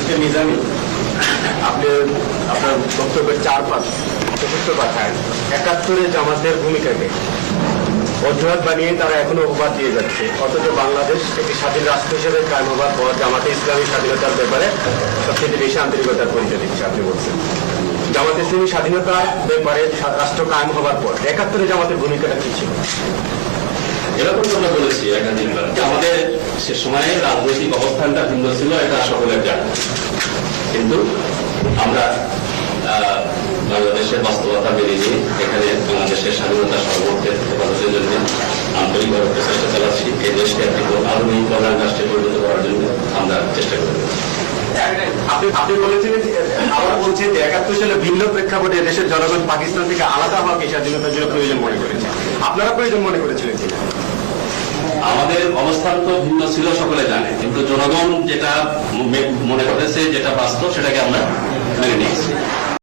Mister Nizami, আপনি আপনার বক্তব্যের চতুর্থ কথায় ৭১ জামাতের ভূমিকাকে অজুহাত বানিয়ে তারা এখনো অপবাদ দিয়ে যাচ্ছে, অথচ বাংলাদেশ একটি স্বাধীন রাষ্ট্র হিসেবে কায়েম হবার পর জামাতে ইসলামী স্বাধীনতার ব্যাপারে সবচেয়ে বেশি আন্তরিকতার পরিচয় দিচ্ছে। আপনি বলছেন জামাতে ইসলামী স্বাধীনতার ব্যাপারে রাষ্ট্র কায়েম হবার পর ৭১ জামাতের ভূমিকাটা কি ছিল? এরকম আমরা বলেছি একাধিকবার, আমাদের সে সময়ে রাজনৈতিক অবস্থানটা ভিন্ন ছিল, এটা সকলের জানা। কিন্তু আমরা বাংলাদেশের বাস্তবতা মেনে নিয়ে এখানে বাংলাদেশের স্বাধীনতা সর্বত্রের হেফাজতের জন্য আন্তরিকভাবে প্রচেষ্টা চালাচ্ছি। এই দেশকে একটি আধুনিক প্রধান রাষ্ট্রে পরিণত করার জন্য আমরা চেষ্টা করি। আপনি বলেছিলেন, আমরা বলছি যে ৭১ সালে ভিন্ন প্রেক্ষাপটে দেশের জনগণ পাকিস্তান থেকে আলাদা হওয়াকে স্বাধীনতার জন্য প্রয়োজন মনে করেছে। আপনারা প্রয়োজন মনে করেছিলেন কিনা? আমাদের অবস্থান তো ভিন্ন ছিল, সকলে জানে, কিন্তু জনগণ যেটা মনে করেছে, যেটা বাস্তব, সেটাকে আমরা মেনে নিয়েছি।